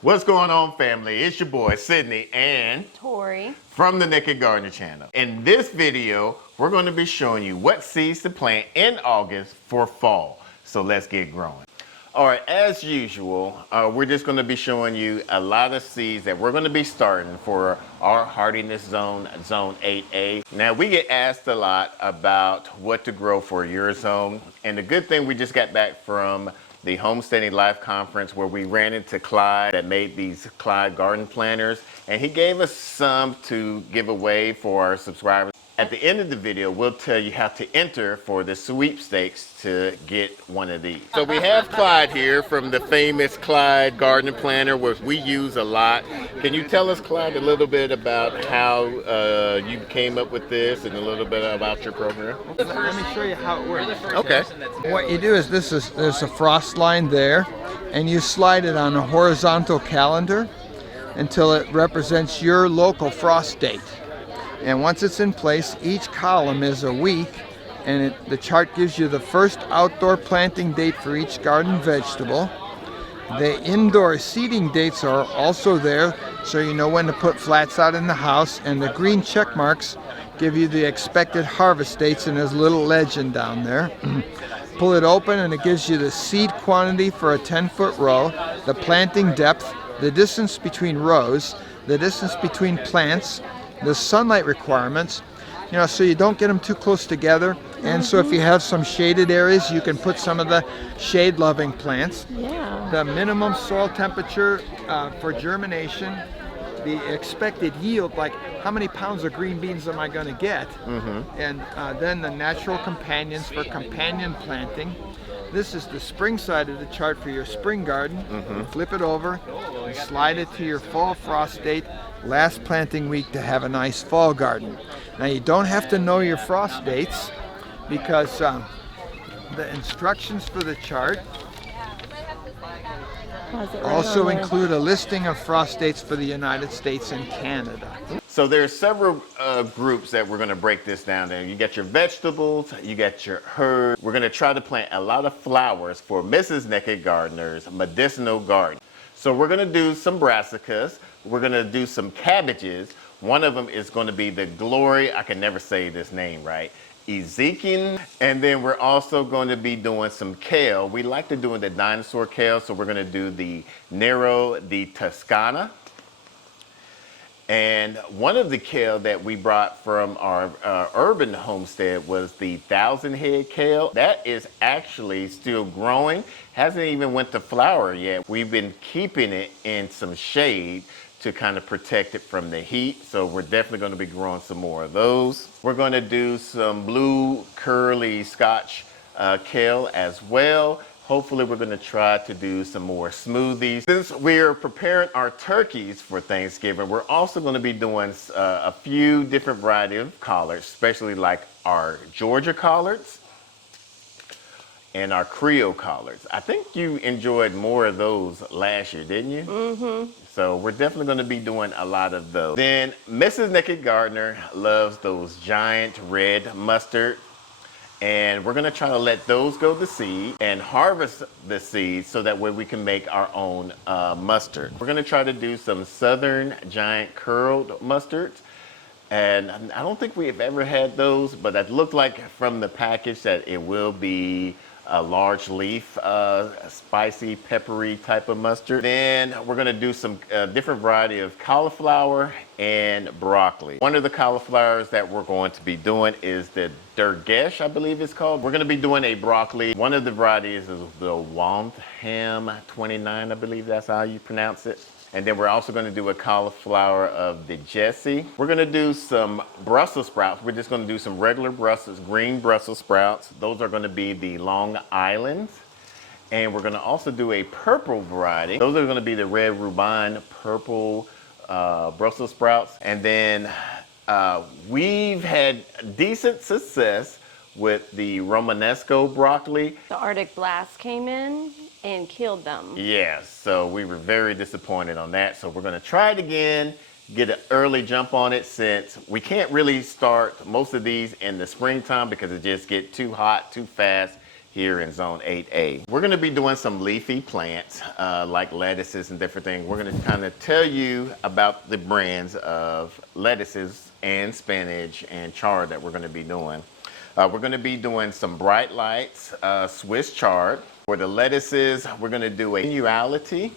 What's going on, family? It's your boy Sydney and Tori from the Naked Gardener channel. In this video, we're going to be showing you what seeds to plant in August for fall. So let's get growing. All right, as usual, we're just going to be showing you a lot of seeds that we're going to be starting for our hardiness zone, zone 8A. Now, we get asked a lot about what to grow for your zone. And the good thing, we just got back from the Homesteading Life Conference where we ran into Clyde that made these Clyde garden planters. And he gave us some to give away for our subscribers. At the end of the video, we'll tell you how to enter for the sweepstakes to get one of these. So we have Clyde here from the famous Clyde garden planter, which we use a lot. Can you tell us, Clyde, a little bit about how you came up with this and a little bit about your program? Let me show you how it works. Okay. What you do is there's a frost line there, and you slide it on a horizontal calendar until it represents your local frost date. And once it's in place, each column is a week, and the chart gives you the first outdoor planting date for each garden vegetable. The indoor seeding dates are also there, so you know when to put flats out in the house, and the green check marks give you the expected harvest dates, and there's a little legend down there. Pull it open and it gives you the seed quantity for a 10-foot row, the planting depth, the distance between rows, the distance between plants, the sunlight requirements, so you don't get them too close together. And so if you have some shaded areas, you can put some of the shade-loving plants. Yeah. The minimum soil temperature for germination, the expected yield, like how many pounds of green beans am I going to get, and then the natural companions for companion planting. This is the spring side of the chart for your spring garden. Flip it over and slide it to your fall frost date, last planting week, to have a nice fall garden. Now you don't have to know your frost dates because the instructions for the chart also include a listing of frost dates for the United States and Canada. So there's several groups that we're going to break this down in. You got your vegetables, you got your herbs. We're going to try to plant a lot of flowers for Mrs. Naked Gardener's medicinal garden. So we're going to do some brassicas. We're going to do some cabbages. One of them is going to be the Glory, I can never say this name right, Ezekiel. And then we're also going to be doing some kale. We like to do the dinosaur kale, so we're going to do the Nero di Toscana. And one of the kale that we brought from our urban homestead was the 1,000-head kale. That is actually still growing, hasn't even went to flower yet. We've been keeping it in some shade to kind of protect it from the heat. So we're definitely going to be growing some more of those. We're going to do some blue curly Scotch kale as well. Hopefully we're going to try to do some more smoothies. Since we're preparing our turkeys for Thanksgiving, we're also going to be doing a few different varieties of collards, especially like our Georgia collards and our Creole collards. I think you enjoyed more of those last year, didn't you? So we're definitely going to be doing a lot of those. Then Mrs. Naked Gardener loves those giant red mustard. And we're going to try to let those go to seed and harvest the seeds so that way we can make our own mustard. We're going to try to do some Southern giant curled mustards. And I don't think we have ever had those, but it looked like from the package that it will be a large leaf, spicy, peppery type of mustard. Then we're going to do some different variety of cauliflower and broccoli. One of the cauliflowers that we're going to be doing is the Durgesh, I believe it's called. We're going to be doing a broccoli. One of the varieties is the Wantham 29, I believe that's how you pronounce it. And then we're also going to do a cauliflower of the Jessie. We're going to do some Brussels sprouts. We're just going to do some regular green Brussels sprouts. Those are going to be the Long Islands. And we're going to also do a purple variety. Those are going to be the red Reuben purple Brussels sprouts. And then we've had decent success with the Romanesco broccoli. The Arctic blast came in and killed them. Yes, so we were very disappointed on that. So we're going to try it again, get an early jump on it, since we can't really start most of these in the springtime because it just gets too hot too fast here in zone 8A. We're gonna be doing some leafy plants like lettuces and different things. We're gonna kind of tell you about the brands of lettuces and spinach and chard that we're gonna be doing. We're gonna be doing some bright lights, Swiss chard. For the lettuces, we're gonna do a annuality.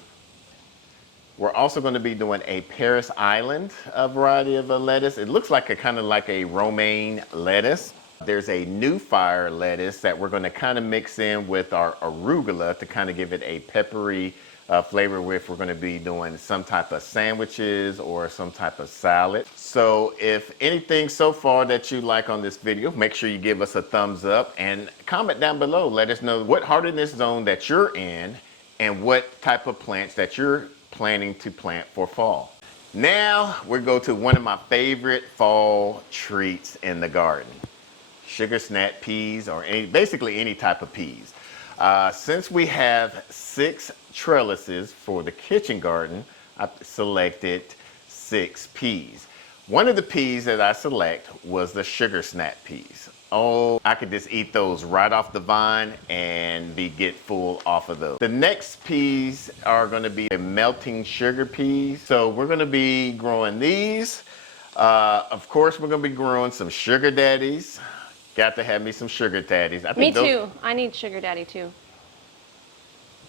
We're also going to be doing a Paris Island variety of a lettuce. It looks like a kind of like a romaine lettuce. There's a new fire lettuce that we're going to kind of mix in with our arugula to kind of give it a peppery flavor with. We're going to be doing some type of sandwiches or some type of salad. So if anything so far that you like on this video, make sure you give us a thumbs up and comment down below. Let us know what hardiness zone that you're in and what type of plants that you're planning to plant for fall. Now we go to one of my favorite fall treats in the garden. Sugar snap peas, or basically any type of peas. Since we have 6 trellises for the kitchen garden, I selected 6 peas. One of the peas that I select was the sugar snap peas. Oh, I could just eat those right off the vine and get full off of those. The next peas are gonna be the melting sugar peas. So we're gonna be growing these. Of course, we're gonna be growing some sugar daddies. Got to have me some sugar daddies. Me too. I need sugar daddy too.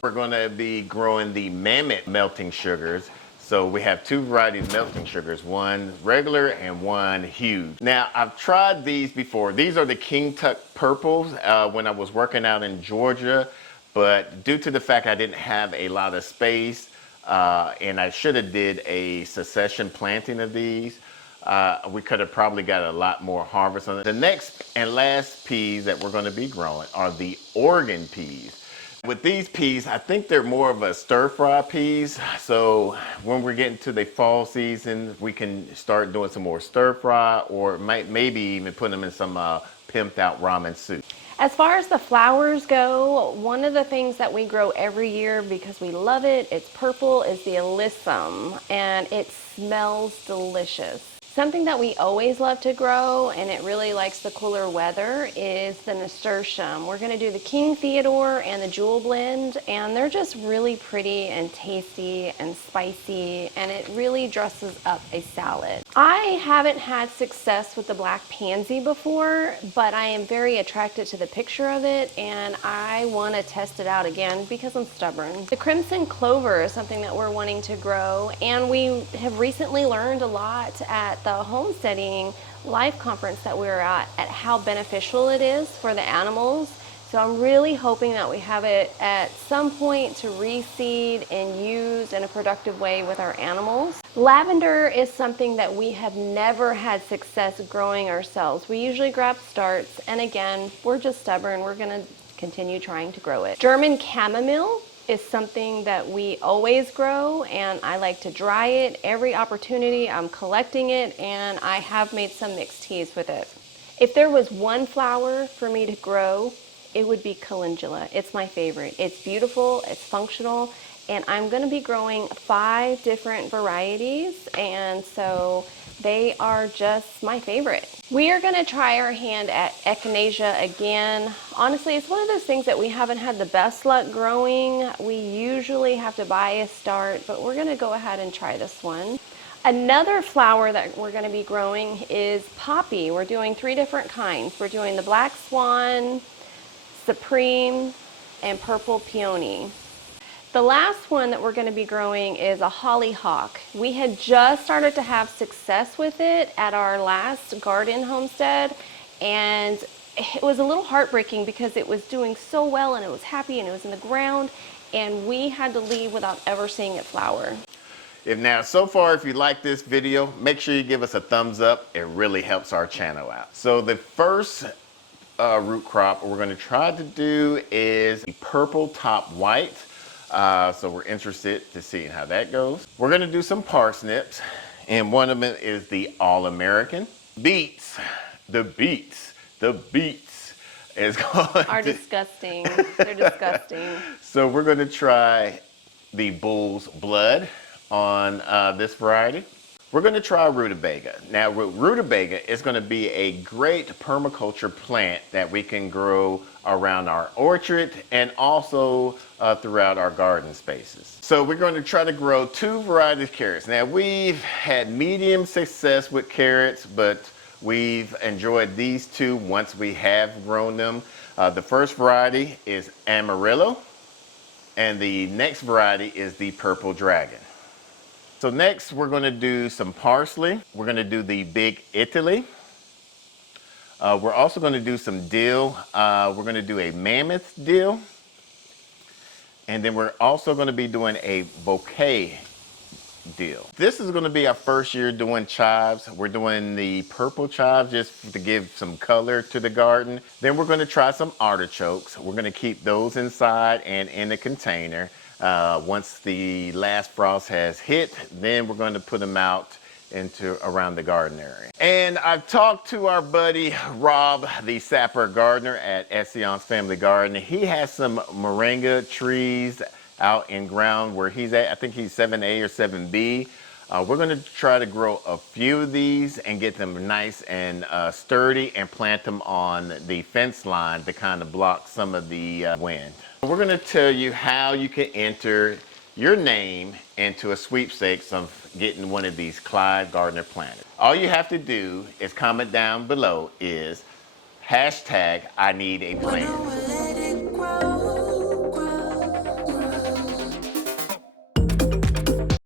We're gonna be growing the mammoth melting sugars. So we have 2 varieties of melting sugars, one regular and one huge. Now, I've tried these before. These are the King Tut purples when I was working out in Georgia, but due to the fact I didn't have a lot of space and I should have did a succession planting of these, we could have probably got a lot more harvest on it. The next and last peas that we're gonna be growing are the Oregon peas. With these peas, I think they're more of a stir-fry peas. So when we're getting to the fall season, we can start doing some more stir-fry or maybe even put them in some pimped out ramen soup. As far as the flowers go, one of the things that we grow every year because we love it, it's purple, is the alyssum, and it smells delicious. Something that we always love to grow, and it really likes the cooler weather, is the nasturtium. We're gonna do the King Theodore and the Jewel Blend, and they're just really pretty and tasty and spicy, and it really dresses up a salad. I haven't had success with the black pansy before, but I am very attracted to the picture of it, and I wanna test it out again because I'm stubborn. The crimson clover is something that we're wanting to grow, and we have recently learned a lot at the homesteading life conference that we were at how beneficial it is for the animals. So I'm really hoping that we have it at some point to reseed and use in a productive way with our animals. Lavender is something that we have never had success growing ourselves. We usually grab starts, and again, we're just stubborn. We're gonna continue trying to grow it. German chamomile is something that we always grow, and I like to dry it every opportunity. I'm collecting it, and I have made some mixed teas with it. If there was one flower for me to grow, it would be calendula. It's my favorite. It's beautiful, it's functional, and I'm gonna be growing 5 different varieties, and so they are just my favorite. We are gonna try our hand at echinacea again. Honestly, it's one of those things that we haven't had the best luck growing. We usually have to buy a start, but we're gonna go ahead and try this one. Another flower that we're gonna be growing is poppy. We're doing 3 different kinds. We're doing the black swan, supreme, and purple peony. The last one that we're going to be growing is a hollyhock. We had just started to have success with it at our last garden homestead, and it was a little heartbreaking because it was doing so well and it was happy and it was in the ground, and we had to leave without ever seeing it flower. So far, if you like this video, make sure you give us a thumbs up. It really helps our channel out. So the first root crop we're going to try to do is the purple top white. So we're interested to see how that goes. We're gonna do some parsnips, and one of them is the All-American. Beets, the beets is going Are disgusting. They're disgusting. So we're gonna try the bull's blood on this variety. We're gonna try rutabaga. Now rutabaga is gonna be a great permaculture plant that we can grow around our orchard and also throughout our garden spaces. So we're going to try to grow 2 varieties of carrots. Now we've had medium success with carrots, but we've enjoyed these 2 once we have grown them. The first variety is Amarillo, and the next variety is the Purple Dragon. So next we're going to do some parsley. We're going to do the Big Italy. We're also going to do some dill. We're going to do a mammoth dill. And then we're also going to be doing a bouquet dill. This is going to be our first year doing chives. We're doing the purple chives just to give some color to the garden. Then we're going to try some artichokes. We're going to keep those inside and in the container. Once the last frost has hit, then we're going to put them out into around the garden area. And I've talked to our buddy Rob, the sapper gardener at Ession's Family Garden. He has some moringa trees out in ground where he's at. I think he's 7A or 7B. We're going to try to grow a few of these and get them nice and sturdy and plant them on the fence line to kind of block some of the wind. We're going to tell you how you can enter your name into a sweepstakes of getting one of these Clyde Gardener planters. All you have to do is comment down below is hashtag I need a plant.